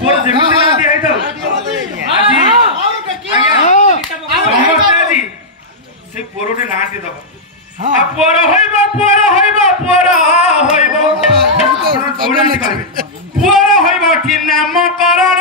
poor जेमिति नांदी है तो आज समस्त आज से पुअरटे नांदी दबा आ पुअर होइबो पुअर होइबो कि नामकरण